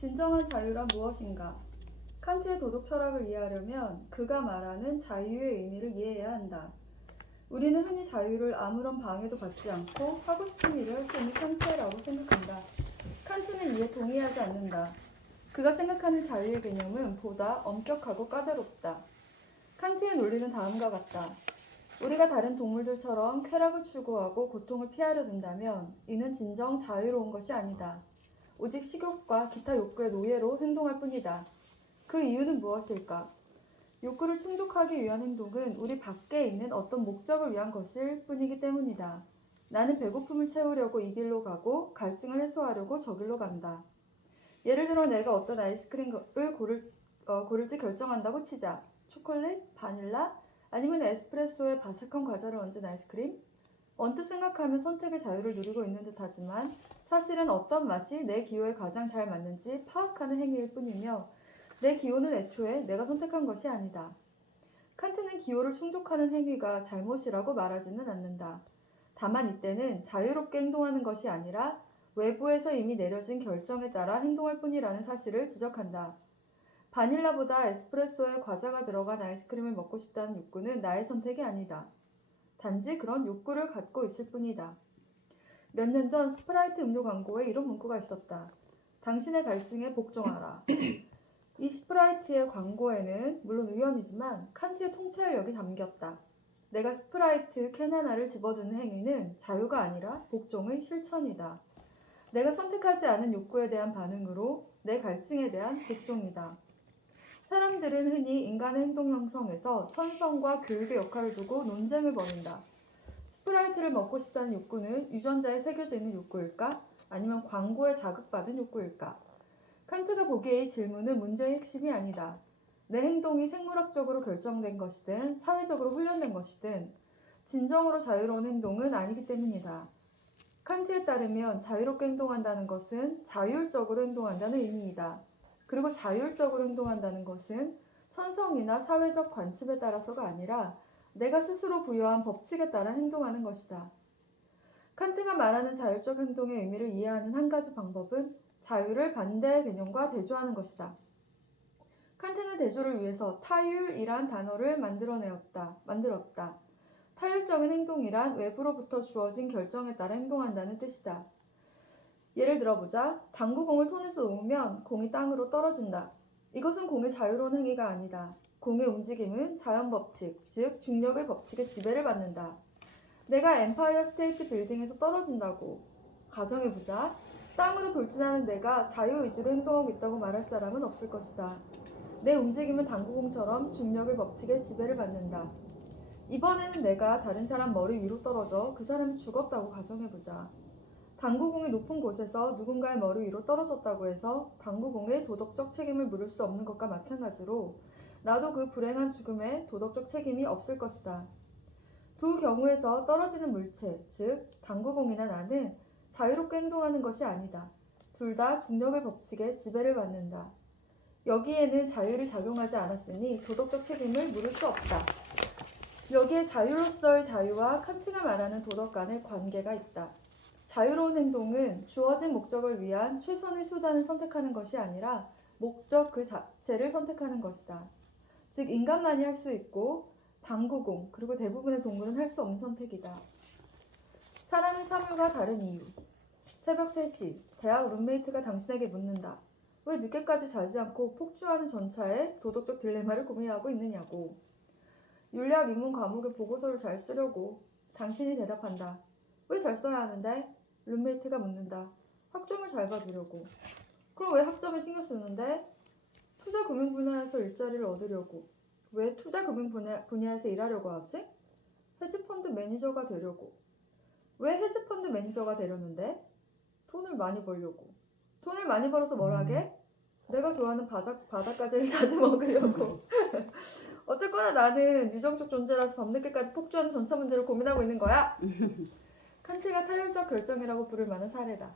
진정한 자유란 무엇인가? 칸트의 도덕 철학을 이해하려면 그가 말하는 자유의 의미를 이해해야 한다. 우리는 흔히 자유를 아무런 방해도 받지 않고 하고 싶은 일을 할 수 있는 상태라고 생각한다. 칸트는 이에 동의하지 않는다. 그가 생각하는 자유의 개념은 보다 엄격하고 까다롭다. 칸트의 논리는 다음과 같다. 우리가 다른 동물들처럼 쾌락을 추구하고 고통을 피하려 든다면 이는 진정 자유로운 것이 아니다. 오직 식욕과 기타 욕구의 노예로 행동할 뿐이다. 그 이유는 무엇일까? 욕구를 충족하기 위한 행동은 우리 밖에 있는 어떤 목적을 위한 것일 뿐이기 때문이다. 나는 배고픔을 채우려고 이 길로 가고 갈증을 해소하려고 저 길로 간다. 예를 들어 내가 어떤 아이스크림을 고를지 결정한다고 치자. 초콜릿, 바닐라, 아니면 에스프레소에 바삭한 과자를 얹은 아이스크림? 언뜻 생각하면 선택의 자유를 누리고 있는 듯하지만 사실은 어떤 맛이 내 기호에 가장 잘 맞는지 파악하는 행위일 뿐이며 내 기호는 애초에 내가 선택한 것이 아니다. 칸트는 기호를 충족하는 행위가 잘못이라고 말하지는 않는다. 다만 이때는 자유롭게 행동하는 것이 아니라 외부에서 이미 내려진 결정에 따라 행동할 뿐이라는 사실을 지적한다. 바닐라보다 에스프레소에 과자가 들어간 아이스크림을 먹고 싶다는 욕구는 나의 선택이 아니다. 단지 그런 욕구를 갖고 있을 뿐이다. 몇 년 전 스프라이트 음료 광고에 이런 문구가 있었다. 당신의 갈증에 복종하라. 이 스프라이트의 광고에는 물론 위험이지만 칸트의 통찰력이 담겼다. 내가 스프라이트 캔 하나를 집어드는 행위는 자유가 아니라 복종의 실천이다. 내가 선택하지 않은 욕구에 대한 반응으로 내 갈증에 대한 복종이다. 사람들은 흔히 인간의 행동 형성에서 천성과 교육의 역할을 두고 논쟁을 벌인다. 스프라이트를 먹고 싶다는 욕구는 유전자에 새겨져 있는 욕구일까? 아니면 광고에 자극받은 욕구일까? 칸트가 보기에 이 질문은 문제의 핵심이 아니다. 내 행동이 생물학적으로 결정된 것이든 사회적으로 훈련된 것이든 진정으로 자유로운 행동은 아니기 때문이다. 칸트에 따르면 자유롭게 행동한다는 것은 자율적으로 행동한다는 의미이다. 그리고 자율적으로 행동한다는 것은 천성이나 사회적 관습에 따라서가 아니라 내가 스스로 부여한 법칙에 따라 행동하는 것이다. 칸트가 말하는 자율적 행동의 의미를 이해하는 한 가지 방법은 자유를 반대의 개념과 대조하는 것이다. 칸트는 대조를 위해서 타율이란 단어를 만들었다. 타율적인 행동이란 외부로부터 주어진 결정에 따라 행동한다는 뜻이다. 예를 들어보자. 당구공을 손에서 놓으면 공이 땅으로 떨어진다. 이것은 공의 자유로운 행위가 아니다. 공의 움직임은 자연 법칙, 즉 중력의 법칙에 지배를 받는다. 내가 엠파이어 스테이트 빌딩에서 떨어진다고 가정해보자. 땅으로 돌진하는 내가 자유의지로 행동하고 있다고 말할 사람은 없을 것이다. 내 움직임은 당구공처럼 중력의 법칙에 지배를 받는다. 이번에는 내가 다른 사람 머리 위로 떨어져 그 사람이 죽었다고 가정해보자. 당구공이 높은 곳에서 누군가의 머리 위로 떨어졌다고 해서 당구공의 도덕적 책임을 물을 수 없는 것과 마찬가지로 나도 그 불행한 죽음에 도덕적 책임이 없을 것이다. 두 경우에서 떨어지는 물체, 즉 당구공이나 나는 자유롭게 행동하는 것이 아니다. 둘 다 중력의 법칙에 지배를 받는다. 여기에는 자율이 작용하지 않았으니 도덕적 책임을 물을 수 없다. 여기에 자유로서의 자유와 칸트가 말하는 도덕 간의 관계가 있다. 자유로운 행동은 주어진 목적을 위한 최선의 수단을 선택하는 것이 아니라 목적 그 자체를 선택하는 것이다. 즉 인간만이 할 수 있고 당구공 그리고 대부분의 동물은 할 수 없는 선택이다. 사람의 사물과 다른 이유. 새벽 3시 대학 룸메이트가 당신에게 묻는다. 왜 늦게까지 자지 않고 폭주하는 전차에 도덕적 딜레마를 고민하고 있느냐고. 윤리학 입문 과목의 보고서를 잘 쓰려고. 당신이 대답한다. 왜 잘 써야 하는데? 룸메이트가 묻는다. 학점을 잘 받으려고. 그럼 왜 학점에 신경 쓰는데? 투자 금융 분야에서 일자리를 얻으려고. 왜 투자 금융 분야에서 일하려고 하지? 헤지펀드 매니저가 되려고. 왜 헤지펀드 매니저가 되려는데? 돈을 많이 벌려고. 돈을 많이 벌어서 뭘 하게? 내가 좋아하는 바닷가재를 자주 먹으려고. 어쨌거나 나는 유정적 존재라서 밤늦게까지 폭주하는 전차 문제를 고민하고 있는 거야. 칸트가 타율적 결정이라고 부를 만한 사례다.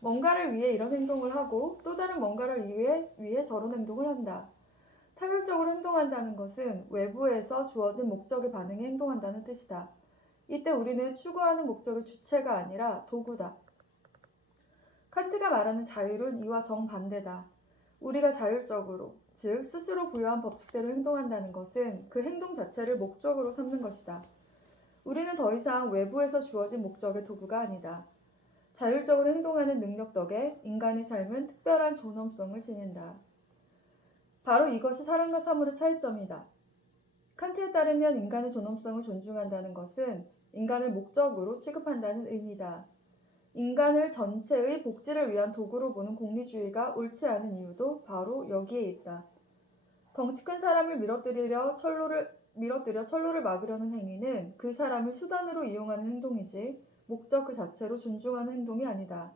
뭔가를 위해 이런 행동을 하고 또 다른 뭔가를 위해 저런 행동을 한다. 타율적으로 행동한다는 것은 외부에서 주어진 목적에 반응해 행동한다는 뜻이다. 이때 우리는 추구하는 목적의 주체가 아니라 도구다. 칸트가 말하는 자율은 이와 정반대다. 우리가 자율적으로, 즉 스스로 부여한 법칙대로 행동한다는 것은 그 행동 자체를 목적으로 삼는 것이다. 우리는 더 이상 외부에서 주어진 목적의 도구가 아니다. 자율적으로 행동하는 능력 덕에 인간의 삶은 특별한 존엄성을 지닌다. 바로 이것이 사람과 사물의 차이점이다. 칸트에 따르면 인간의 존엄성을 존중한다는 것은 인간을 목적으로 취급한다는 의미다. 인간을 전체의 복지를 위한 도구로 보는 공리주의가 옳지 않은 이유도 바로 여기에 있다. 덩치 큰 사람을 밀어뜨려 철로를 막으려는 행위는 그 사람을 수단으로 이용하는 행동이지 목적 그 자체로 존중하는 행동이 아니다.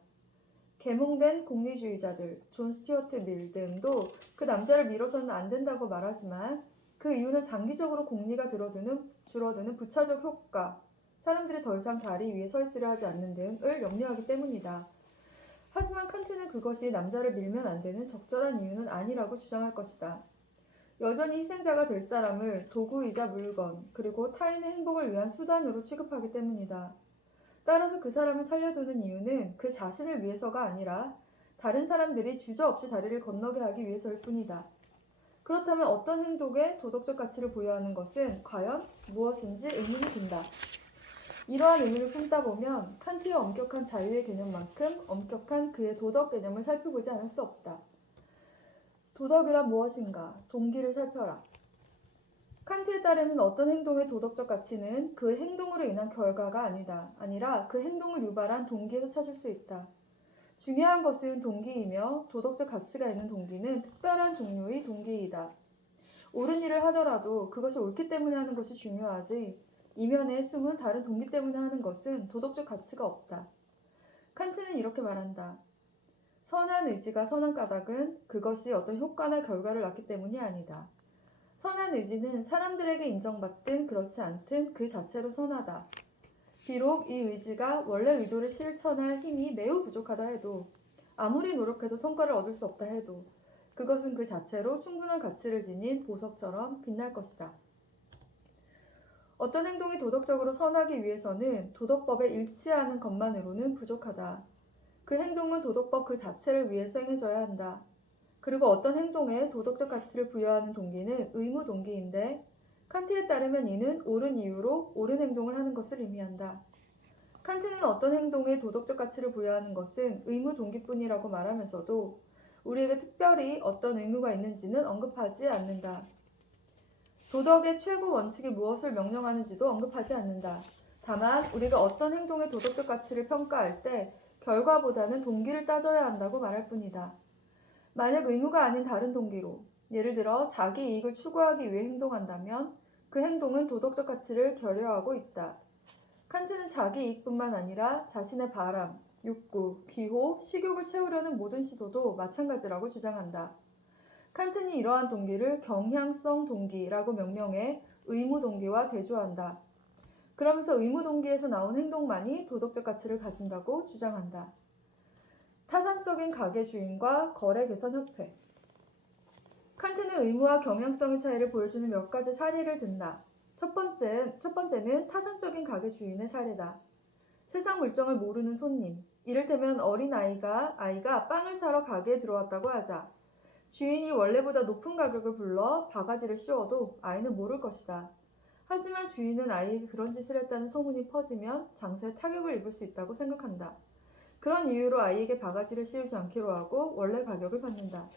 계몽된 공리주의자들, 존 스튜어트 밀 등도 그 남자를 밀어서는 안 된다고 말하지만 그 이유는 장기적으로 공리가 줄어드는 부차적 효과, 사람들이 더 이상 다리 위에 서 있으려 하지 않는 등을 염려하기 때문이다. 하지만 칸트는 그것이 남자를 밀면 안 되는 적절한 이유는 아니라고 주장할 것이다. 여전히 희생자가 될 사람을 도구이자 물건, 그리고 타인의 행복을 위한 수단으로 취급하기 때문이다. 따라서 그 사람을 살려두는 이유는 그 자신을 위해서가 아니라 다른 사람들이 주저없이 다리를 건너게 하기 위해서일 뿐이다. 그렇다면 어떤 행동에 도덕적 가치를 부여하는 것은 과연 무엇인지 의문이 든다. 이러한 의문을 품다 보면 칸트의 엄격한 자유의 개념만큼 엄격한 그의 도덕 개념을 살펴보지 않을 수 없다. 도덕이란 무엇인가? 동기를 살펴라. 칸트에 따르면 어떤 행동의 도덕적 가치는 그 행동으로 인한 결과가 아니라 그 행동을 유발한 동기에서 찾을 수 있다. 중요한 것은 동기이며 도덕적 가치가 있는 동기는 특별한 종류의 동기이다. 옳은 일을 하더라도 그것이 옳기 때문에 하는 것이 중요하지 이면에 숨은 다른 동기 때문에 하는 것은 도덕적 가치가 없다. 칸트는 이렇게 말한다. 선한 의지가 선한 까닭은 그것이 어떤 효과나 결과를 낳기 때문이 아니다. 선한 의지는 사람들에게 인정받든 그렇지 않든 그 자체로 선하다. 비록 이 의지가 원래 의도를 실천할 힘이 매우 부족하다 해도 아무리 노력해도 성과를 얻을 수 없다 해도 그것은 그 자체로 충분한 가치를 지닌 보석처럼 빛날 것이다. 어떤 행동이 도덕적으로 선하기 위해서는 도덕법에 일치하는 것만으로는 부족하다. 그 행동은 도덕법 그 자체를 위해서 행해져야 한다. 그리고 어떤 행동에 도덕적 가치를 부여하는 동기는 의무 동기인데 칸트에 따르면 이는 옳은 이유로 옳은 행동을 하는 것을 의미한다. 칸트는 어떤 행동에 도덕적 가치를 부여하는 것은 의무 동기뿐이라고 말하면서도 우리에게 특별히 어떤 의무가 있는지는 언급하지 않는다. 도덕의 최고 원칙이 무엇을 명령하는지도 언급하지 않는다. 다만 우리가 어떤 행동의 도덕적 가치를 평가할 때 결과보다는 동기를 따져야 한다고 말할 뿐이다. 만약 의무가 아닌 다른 동기로, 예를 들어 자기 이익을 추구하기 위해 행동한다면 그 행동은 도덕적 가치를 결여하고 있다. 칸트는 자기 이익뿐만 아니라 자신의 바람, 욕구, 기호, 식욕을 채우려는 모든 시도도 마찬가지라고 주장한다. 칸트는 이러한 동기를 경향성 동기라고 명명해 의무 동기와 대조한다. 그러면서 의무 동기에서 나온 행동만이 도덕적 가치를 가진다고 주장한다. 타산적인 가게 주인과 거래 개선 협회. 칸트는 의무와 경향성의 차이를 보여주는 몇 가지 사례를 든다. 첫 번째는 타산적인 가게 주인의 사례다. 세상 물정을 모르는 손님, 이를테면 어린 아이가 빵을 사러 가게에 들어왔다고 하자. 주인이 원래보다 높은 가격을 불러 바가지를 씌워도 아이는 모를 것이다. 하지만 주인은 아이에게 그런 짓을 했다는 소문이 퍼지면 장사에 타격을 입을 수 있다고 생각한다. 그런 이유로 아이에게 바가지를 씌우지 않기로 하고 원래 가격을 받는다.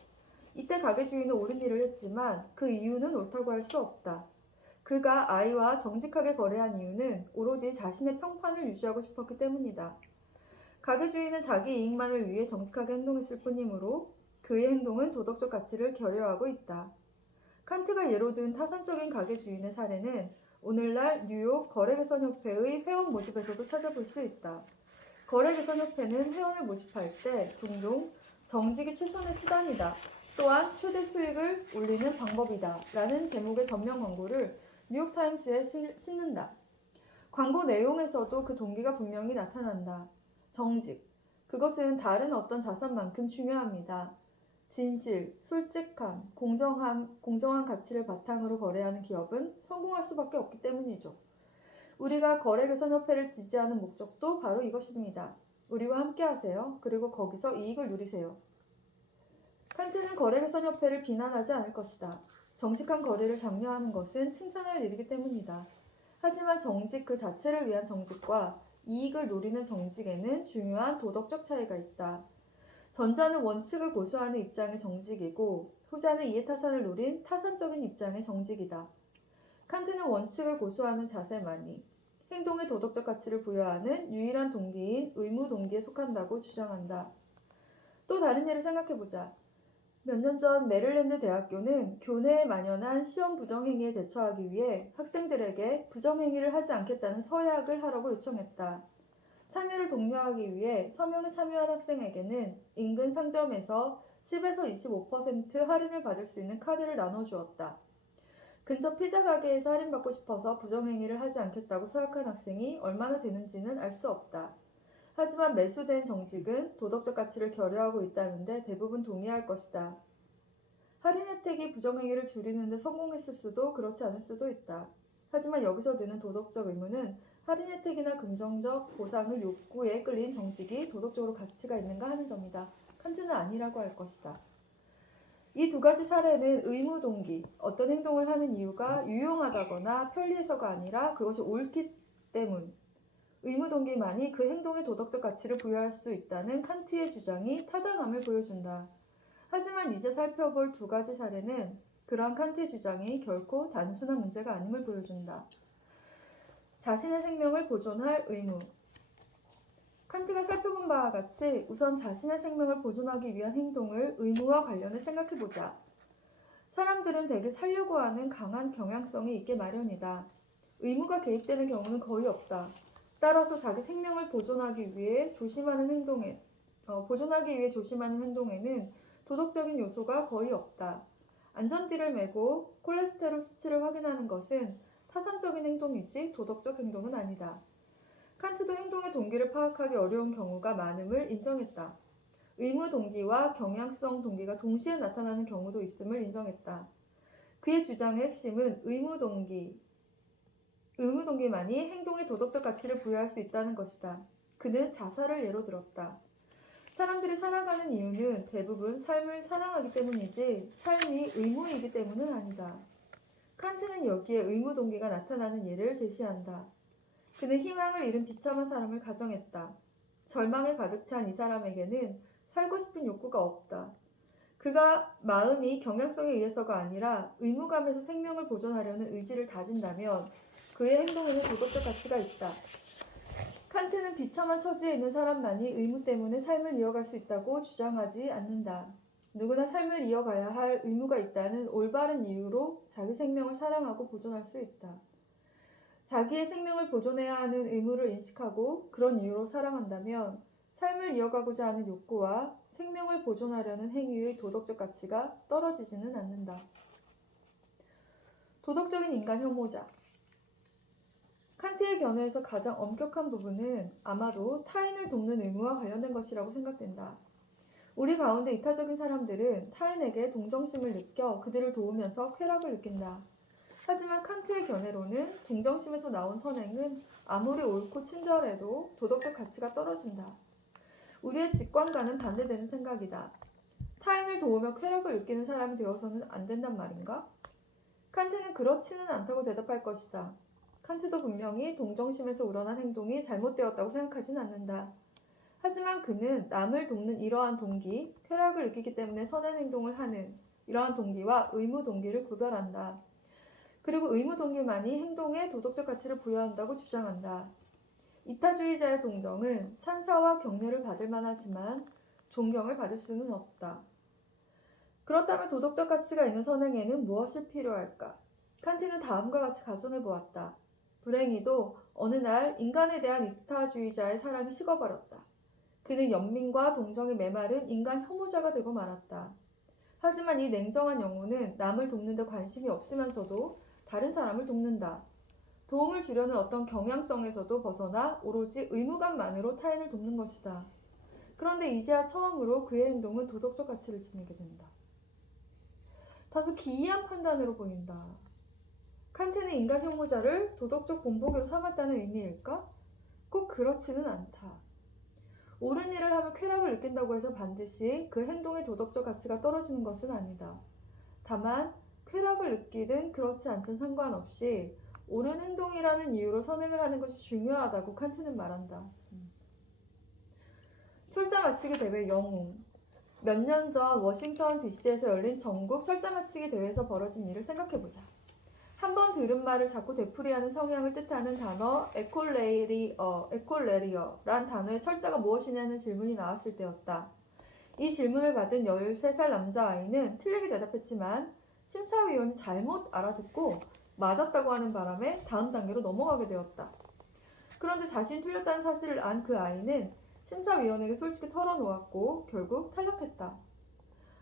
이때 가게 주인은 옳은 일을 했지만 그 이유는 옳다고 할 수 없다. 그가 아이와 정직하게 거래한 이유는 오로지 자신의 평판을 유지하고 싶었기 때문이다. 가게 주인은 자기 이익만을 위해 정직하게 행동했을 뿐이므로 그의 행동은 도덕적 가치를 결여하고 있다. 칸트가 예로 든 타산적인 가게 주인의 사례는 오늘날 뉴욕 거래개선협회의 회원 모집에서도 찾아볼 수 있다. 거래개선협회는 회원을 모집할 때 종종 정직이 최선의 수단이다. 또한 최대 수익을 올리는 방법이다. 라는 제목의 전면 광고를 뉴욕타임스에 싣는다. 광고 내용에서도 그 동기가 분명히 나타난다. 정직. 그것은 다른 어떤 자산만큼 중요합니다. 진실, 솔직함, 공정한 가치를 바탕으로 거래하는 기업은 성공할 수밖에 없기 때문이죠. 우리가 거래개선협회를 지지하는 목적도 바로 이것입니다. 우리와 함께 하세요. 그리고 거기서 이익을 누리세요. 칸트는 거래개선협회를 비난하지 않을 것이다. 정직한 거래를 장려하는 것은 칭찬할 일이기 때문이다. 하지만 정직 그 자체를 위한 정직과 이익을 노리는 정직에는 중요한 도덕적 차이가 있다. 전자는 원칙을 고수하는 입장의 정직이고 후자는 이해타산을 노린 타산적인 입장의 정직이다. 칸트는 원칙을 고수하는 자세만이 행동의 도덕적 가치를 부여하는 유일한 동기인 의무 동기에 속한다고 주장한다. 또 다른 예를 생각해보자. 몇 년 전 메릴랜드 대학교는 교내에 만연한 시험 부정행위에 대처하기 위해 학생들에게 부정행위를 하지 않겠다는 서약을 하라고 요청했다. 참여를 독려하기 위해 서명에 참여한 학생에게는 인근 상점에서 10에서 25% 할인을 받을 수 있는 카드를 나눠주었다. 근처 피자 가게에서 할인받고 싶어서 부정행위를 하지 않겠다고 서약한 학생이 얼마나 되는지는 알 수 없다. 하지만 매수된 정직은 도덕적 가치를 결여하고 있다는데 대부분 동의할 것이다. 할인 혜택이 부정행위를 줄이는 데 성공했을 수도 그렇지 않을 수도 있다. 하지만 여기서 드는 도덕적 의무는 할인 혜택이나 긍정적 보상의 욕구에 끌린 정직이 도덕적으로 가치가 있는가 하는 점이다. 칸트는 아니라고 할 것이다. 이 두 가지 사례는 의무 동기, 어떤 행동을 하는 이유가 유용하다거나 편리해서가 아니라 그것이 옳기 때문, 의무 동기만이 그 행동의 도덕적 가치를 부여할 수 있다는 칸트의 주장이 타당함을 보여준다. 하지만 이제 살펴볼 두 가지 사례는 그러한 칸트의 주장이 결코 단순한 문제가 아님을 보여준다. 자신의 생명을 보존할 의무. 칸트가 살펴본 바와 같이 우선 자신의 생명을 보존하기 위한 행동을 의무와 관련해 생각해보자. 사람들은 대개 살려고 하는 강한 경향성이 있게 마련이다. 의무가 개입되는 경우는 거의 없다. 따라서 자기 생명을 보존하기 위해 조심하는 행동에는 도덕적인 요소가 거의 없다. 안전띠를 매고 콜레스테롤 수치를 확인하는 것은 타산적인 행동이지 도덕적 행동은 아니다. 칸트도 행동의 동기를 파악하기 어려운 경우가 많음을 인정했다. 의무 동기와 경향성 동기가 동시에 나타나는 경우도 있음을 인정했다. 그의 주장의 핵심은 의무 동기만이 행동의 도덕적 가치를 부여할 수 있다는 것이다. 그는 자살을 예로 들었다. 사람들이 살아가는 이유는 대부분 삶을 사랑하기 때문이지 삶이 의무이기 때문은 아니다. 칸트는 여기에 의무 동기가 나타나는 예를 제시한다. 그는 희망을 잃은 비참한 사람을 가정했다. 절망에 가득 찬 이 사람에게는 살고 싶은 욕구가 없다. 그가 마음이 경향성에 의해서가 아니라 의무감에서 생명을 보존하려는 의지를 다진다면 그의 행동에는 도덕적 가치가 있다. 칸트는 비참한 처지에 있는 사람만이 의무 때문에 삶을 이어갈 수 있다고 주장하지 않는다. 누구나 삶을 이어가야 할 의무가 있다는 올바른 이유로 자기 생명을 사랑하고 보존할 수 있다. 자기의 생명을 보존해야 하는 의무를 인식하고 그런 이유로 사랑한다면 삶을 이어가고자 하는 욕구와 생명을 보존하려는 행위의 도덕적 가치가 떨어지지는 않는다. 도덕적인 인간 혐오자. 칸트의 견해에서 가장 엄격한 부분은 아마도 타인을 돕는 의무와 관련된 것이라고 생각된다. 우리 가운데 이타적인 사람들은 타인에게 동정심을 느껴 그들을 도우면서 쾌락을 느낀다. 하지만 칸트의 견해로는 동정심에서 나온 선행은 아무리 옳고 친절해도 도덕적 가치가 떨어진다. 우리의 직관과는 반대되는 생각이다. 타인을 도우며 쾌락을 느끼는 사람이 되어서는 안 된단 말인가? 칸트는 그렇지는 않다고 대답할 것이다. 칸트도 분명히 동정심에서 우러난 행동이 잘못되었다고 생각하진 않는다. 하지만 그는 남을 돕는 이러한 동기, 쾌락을 느끼기 때문에 선한 행동을 하는 이러한 동기와 의무 동기를 구별한다. 그리고 의무 동기만이 행동에 도덕적 가치를 부여한다고 주장한다. 이타주의자의 동정은 찬사와 격려를 받을 만하지만 존경을 받을 수는 없다. 그렇다면 도덕적 가치가 있는 선행에는 무엇이 필요할까? 칸트는 다음과 같이 가정해 보았다. 불행히도 어느 날 인간에 대한 이타주의자의 사랑이 식어버렸다. 그는 연민과 동정이 메마른 인간 혐오자가 되고 말았다. 하지만 이 냉정한 영혼은 남을 돕는 데 관심이 없으면서도 다른 사람을 돕는다. 도움을 주려는 어떤 경향성에서도 벗어나 오로지 의무감만으로 타인을 돕는 것이다. 그런데 이제야 처음으로 그의 행동은 도덕적 가치를 지니게 된다. 다소 기이한 판단으로 보인다. 칸트는 인간 혐오자를 도덕적 본보기로 삼았다는 의미일까? 꼭 그렇지는 않다. 옳은 일을 하면 쾌락을 느낀다고 해서 반드시 그 행동의 도덕적 가치가 떨어지는 것은 아니다. 다만 쾌락을 느끼든 그렇지 않든 상관없이 옳은 행동이라는 이유로 선행을 하는 것이 중요하다고 칸트는 말한다. 철자 맞추기 대회 영웅. 몇 년 전 워싱턴 DC에서 열린 전국 철자 맞추기 대회에서 벌어진 일을 생각해보자. 한 번 들은 말을 자꾸 되풀이하는 성향을 뜻하는 단어 에콜레리어란 단어의 철자가 무엇이냐는 질문이 나왔을 때였다. 이 질문을 받은 13살 남자아이는 틀리게 대답했지만 심사위원이 잘못 알아듣고 맞았다고 하는 바람에 다음 단계로 넘어가게 되었다. 그런데 자신이 틀렸다는 사실을 안 그 아이는 심사위원에게 솔직히 털어놓았고 결국 탈락했다.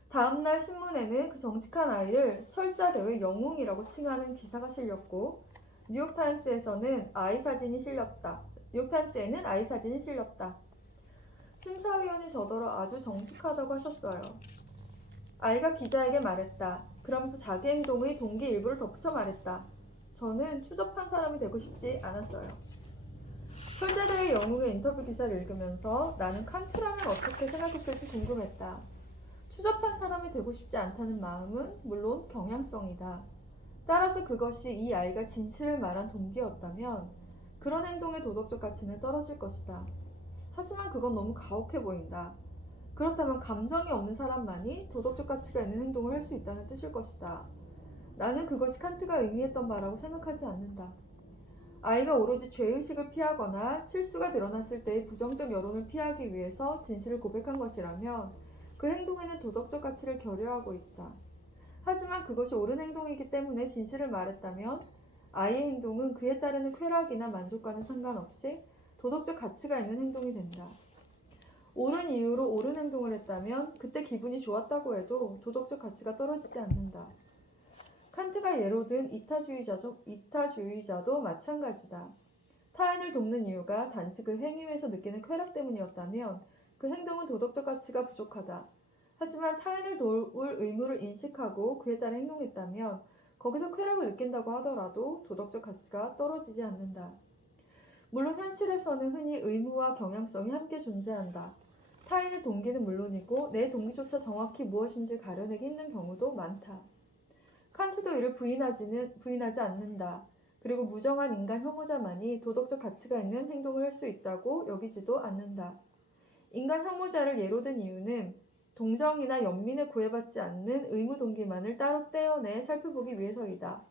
다음날 신문에는 그 정직한 아이를 철자대회 영웅이라고 칭하는 기사가 실렸고 뉴욕타임스에는 아이 사진이 실렸다. 심사위원이 저더러 아주 정직하다고 하셨어요. 아이가 기자에게 말했다. 그러면서 자기 행동의 동기 일부를 덧붙여 말했다. 저는 추접한 사람이 되고 싶지 않았어요. 철자대회 영웅의 인터뷰 기사를 읽으면서 나는 칸트라면 어떻게 생각했을지 궁금했다. 추접한 사람이 되고 싶지 않다는 마음은 물론 경향성이다. 따라서 그것이 이 아이가 진실을 말한 동기였다면 그런 행동의 도덕적 가치는 떨어질 것이다. 하지만 그건 너무 가혹해 보인다. 그렇다면 감정이 없는 사람만이 도덕적 가치가 있는 행동을 할 수 있다는 뜻일 것이다. 나는 그것이 칸트가 의미했던 바라고 생각하지 않는다. 아이가 오로지 죄의식을 피하거나 실수가 드러났을 때의 부정적 여론을 피하기 위해서 진실을 고백한 것이라면 그 행동에는 도덕적 가치를 결여하고 있다. 하지만 그것이 옳은 행동이기 때문에 진실을 말했다면 아이의 행동은 그에 따르는 쾌락이나 만족과는 상관없이 도덕적 가치가 있는 행동이 된다. 옳은 이유로 옳은 행동을 했다면 그때 기분이 좋았다고 해도 도덕적 가치가 떨어지지 않는다. 칸트가 예로 든 이타주의자도 마찬가지다. 타인을 돕는 이유가 단지 그 행위에서 느끼는 쾌락 때문이었다면 그 행동은 도덕적 가치가 부족하다. 하지만 타인을 도울 의무를 인식하고 그에 따라 행동했다면 거기서 쾌락을 느낀다고 하더라도 도덕적 가치가 떨어지지 않는다. 물론 현실에서는 흔히 의무와 경향성이 함께 존재한다. 타인의 동기는 물론이고 내 동기조차 정확히 무엇인지 가려내기 힘든 경우도 많다. 칸트도 이를 부인하지 않는다. 그리고 무정한 인간 혐오자만이 도덕적 가치가 있는 행동을 할 수 있다고 여기지도 않는다. 인간 혐오자를 예로 든 이유는 동정이나 연민에 구애받지 않는 의무 동기만을 따로 떼어내 살펴보기 위해서이다.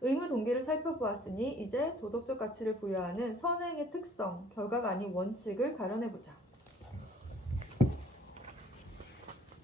의무 동기를 살펴보았으니 이제 도덕적 가치를 부여하는 선행의 특성, 결과가 아닌 원칙을 가려내보자.